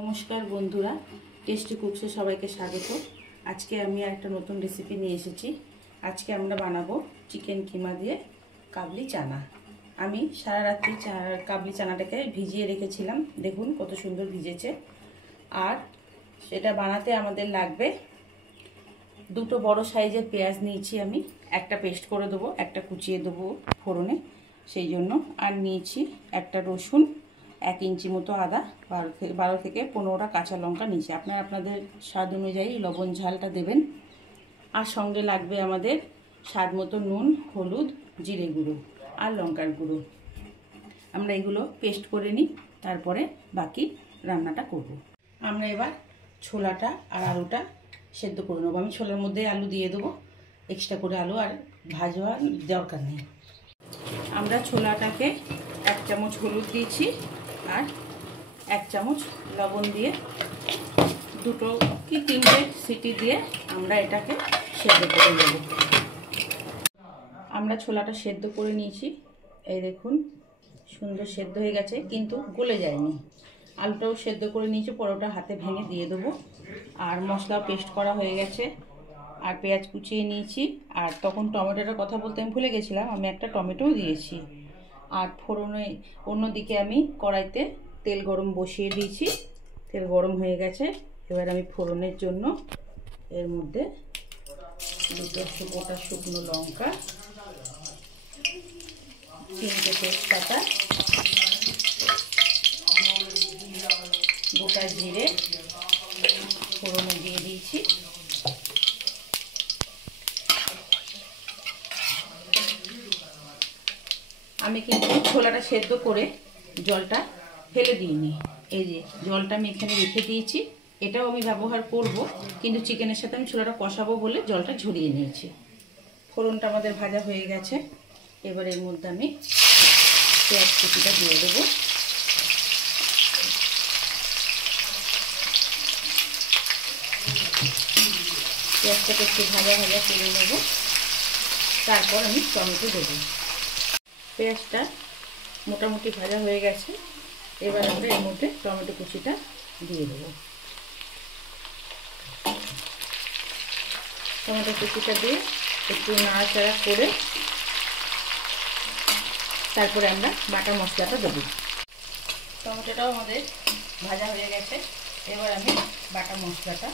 নমস্কার বন্ধুরা, টেস্টি কুকসে সবাইকে স্বাগত। আজকে আমি একটা নতুন রেসিপি নিয়ে এসেছি। আজকে আমরা বানাবো চিকেন কিমা দিয়ে কাবলি চানা। আমি সারা রাত্রি কাবলি চানাটাকে ভিজিয়ে রেখেছিলাম, দেখুন কত সুন্দর ভিজেছে। আর সেটা বানাতে আমাদের লাগবে দুটো বড় সাইজের পেঁয়াজ নিয়েছি আমি, একটা পেস্ট করে দেবো, একটা কুচিয়ে দেবো ফোড়নে সেই জন্য। আর নিয়েছি একটা রসুন, 1 ইঞ্চি মতো আদা, 12 থেকে 15টা কাঁচা লঙ্কা নিয়েছি। আপনারা আপনাদের স্বাদ অনুযায়ী লবণ ঝালটা দেবেন। আর সঙ্গে লাগবে আমাদের স্বাদ মতো নুন, হলুদ, জিরে গুঁড়ো আর লঙ্কার গুঁড়ো। আমরা এগুলো পেস্ট করে নিই, তারপরে বাকি রান্নাটা করব। আমরা এবার ছোলাটা আর আলুটা সেদ্ধ করে নেবো। আমি ছোলার মধ্যে আলু দিয়ে দেবো, এক্সট্রা করে আলু আর ভাজা দরকার নেই। আমরা ছোলাটাকে 1 চামচ হলুদ দিয়েছি আর 1 চামচ লবণ দিয়ে 2 কি 3টে সিটি দিয়ে আমরা এটাকে সেদ্ধ করে নেব। আমরা ছোলাটা সেদ্ধ করে নিয়েছি, এই দেখুন সুন্দর সেদ্ধ হয়ে গেছে, কিন্তু গলে যায়নি। আলুটাও সেদ্ধ করে নিয়েছি, পরোটা হাতে ভেঙে দিয়ে দেবো। আর মশলা পেস্ট করা হয়ে গেছে, আর পেঁয়াজ কুচিয়ে নিয়েছি। আর তখন টমেটোটার কথা বলতে আমি ভুলে গেছিলাম, আমি একটা টমেটোও দিয়েছি। আর ফোড়নে অন্যদিকে আমি কড়াইতে তেল গরম বসিয়ে দিয়েছি, তেল গরম হয়ে গেছে। এবার আমি ফোড়নের জন্য এর মধ্যে 2 গোটা শুকনো লঙ্কা, 3টে তেজপাতা, গোটা জিরে ফোড়নে দিয়ে দিয়েছি। আমি কিন্তু ছোলাটা সেদ্ধ করে জলটা ফেলে দিইনি, এই যে জলটা আমি এখানে রেখে দিয়েছি। এটাও আমি ব্যবহার করব, কিন্তু চিকেনের সাথে আমি ছোলাটা কষাবো বলে জলটা ঝরিয়ে নিয়েছি। ফোড়নটা আমাদের ভাজা হয়ে গেছে, এবার এর মধ্যে আমি পেঁয়াজ কুচিটা দিয়ে দেবো। পেঁয়াজটাকে একটু ভাজা ভাজা করে নেব, তারপর আমি টমেটো দেবো। পেঁয়াজটা মোটামুটি ভাজা হয়ে গেছে, এবার আমরা এর মধ্যে টমেটো কুচিটা দিয়ে দেবো। টমেটো কুচিটা দিয়ে একটু নাড়াচাড়া করে তারপরে আমরা বাটা মশলাটা দেবো। টমেটোটাও আমাদের ভাজা হয়ে গেছে, এবার আমি বাটা মশলাটা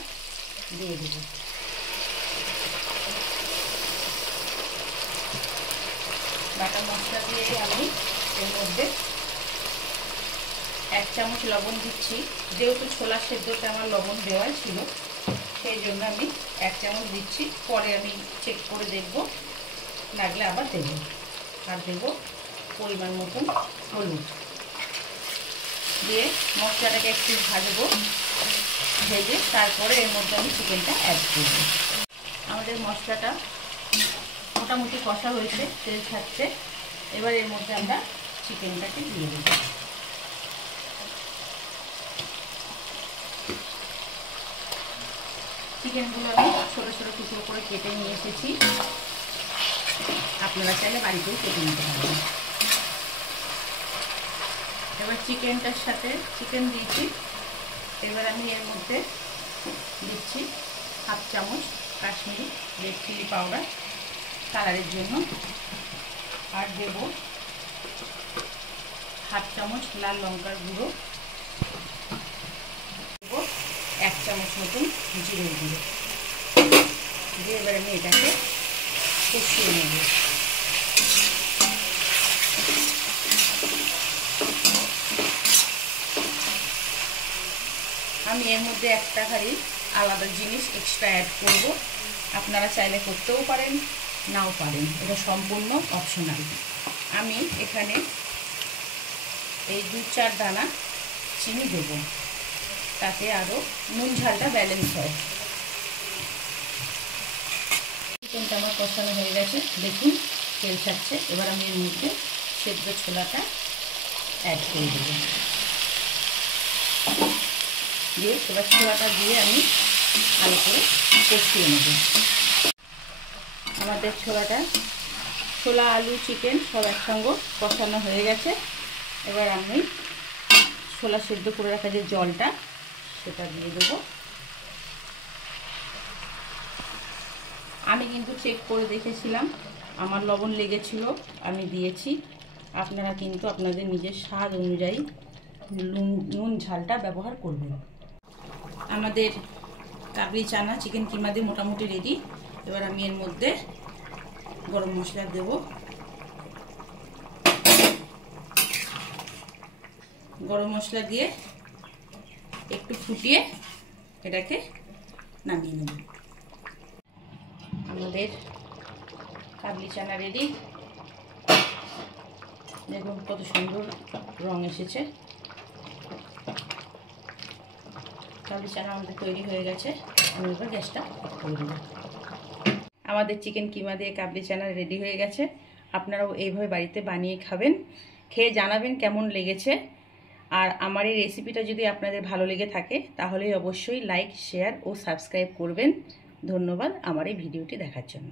দিয়ে দেবো। বাটা মশলা দিয়ে আমি এর মধ্যে 1 চামচ লবণ দিচ্ছি। যেহেতু ছোলা সেদ্ধতে আমার লবণ দেওয়া ছিল, সেই জন্য আমি 1 চামচ দিচ্ছি। পরে আমি চেক করে দেখব, লাগলে আবার দেব। আর দেব পরিমাণ মতন হলুদ দিয়ে মশলাটাকে একটু ভাজবো, ভেজে তারপরে এর মধ্যে আমি চিকেনটা অ্যাড করব। আমাদের মশলাটা মোটামুটি কষা হয়েছে, তেল ছাড়ছে। এবার এর মধ্যে আমরা চিকেনটাকে দিয়ে দেব। চিকেনগুলো আমি ছোটো ছোটো টুকরো করে কেটে নিয়ে এসেছি, আপনারা চাইলে বাড়িতেও কেটে নিতে পারেন। এবার চিকেনটার সাথে চিকেন দিয়েছি, এবার আমি এর মধ্যে দিচ্ছি 1/2 চামচ কাশ্মীরি রেড চিলি পাউডার কালারের জন্য, আর দেব 1/2 চামচ লাল লঙ্কার গুঁড়ো, দেব 1 চামচ মতন জিরে গুঁড়ো দিয়ে এবার আমি এটাকে কষিয়ে নেব। আমি এর মধ্যে একটা খালি আলাদা জিনিস এক্সট্রা অ্যাড করব, আপনারা চাইলে করতেও পারেন, নাও পারেন, এটা সম্পূর্ণ অপশনাল। আমি এখানে এই 2-4 দানা চিনি দেব, তাতে আরও নুন ঝালটা ব্যালেন্স হয়। চিকেনটা আমার কষানো হয়ে গেছে, দেখুন তেল ছাড়ছে। এবার আমি এর মধ্যে সেদ্ধ ছোলাটা অ্যাড করে দেব, দিয়ে এবার ছোলাটা দিয়ে আমি ভালো করে কষিয়ে নেব। আমাদের ছোলা আলু চিকেন সব একসঙ্গে কষানো হয়ে গেছে। এবার আমি ছোলা সেদ্ধ করে রাখা যে জলটা সেটা দিয়ে দেবো। আমি কিন্তু চেক করে দেখেছিলাম, আমার লবণ লেগেছিল, আমি দিয়েছি। আপনারা কিন্তু আপনাদের নিজের স্বাদ অনুযায়ী নুন ঝালটা ব্যবহার করবেন। আমাদের কাবলি চানা চিকেন কিমা দিয়ে মোটামুটি রেডি। এবার আমি এর মধ্যে গরম মশলা দেব। গরম মশলা দিয়ে একটু ফুটিয়ে এটাকে নামিয়ে নেব। আমাদের কাবলি চানা রেডি। দেখুন কত সুন্দর রং এসেছে। কাবলি চানা আমাদের তৈরি হয়ে গেছে। আমি এবার গ্যাসটা অফ করে দেব। আমাদের চিকেন কিমা দিয়ে কাবলি চানা রেডি হয়ে গেছে। আপনারাও এইভাবে বাড়িতে বানিয়ে খাবেন, খেয়ে জানাবেন কেমন লেগেছে। আর আমার এই রেসিপিটা যদি আপনাদের ভালো লেগে থাকে তাহলে অবশ্যই লাইক, শেয়ার ও সাবস্ক্রাইব করবেন। ধন্যবাদ আমার এই ভিডিওটি দেখার জন্য।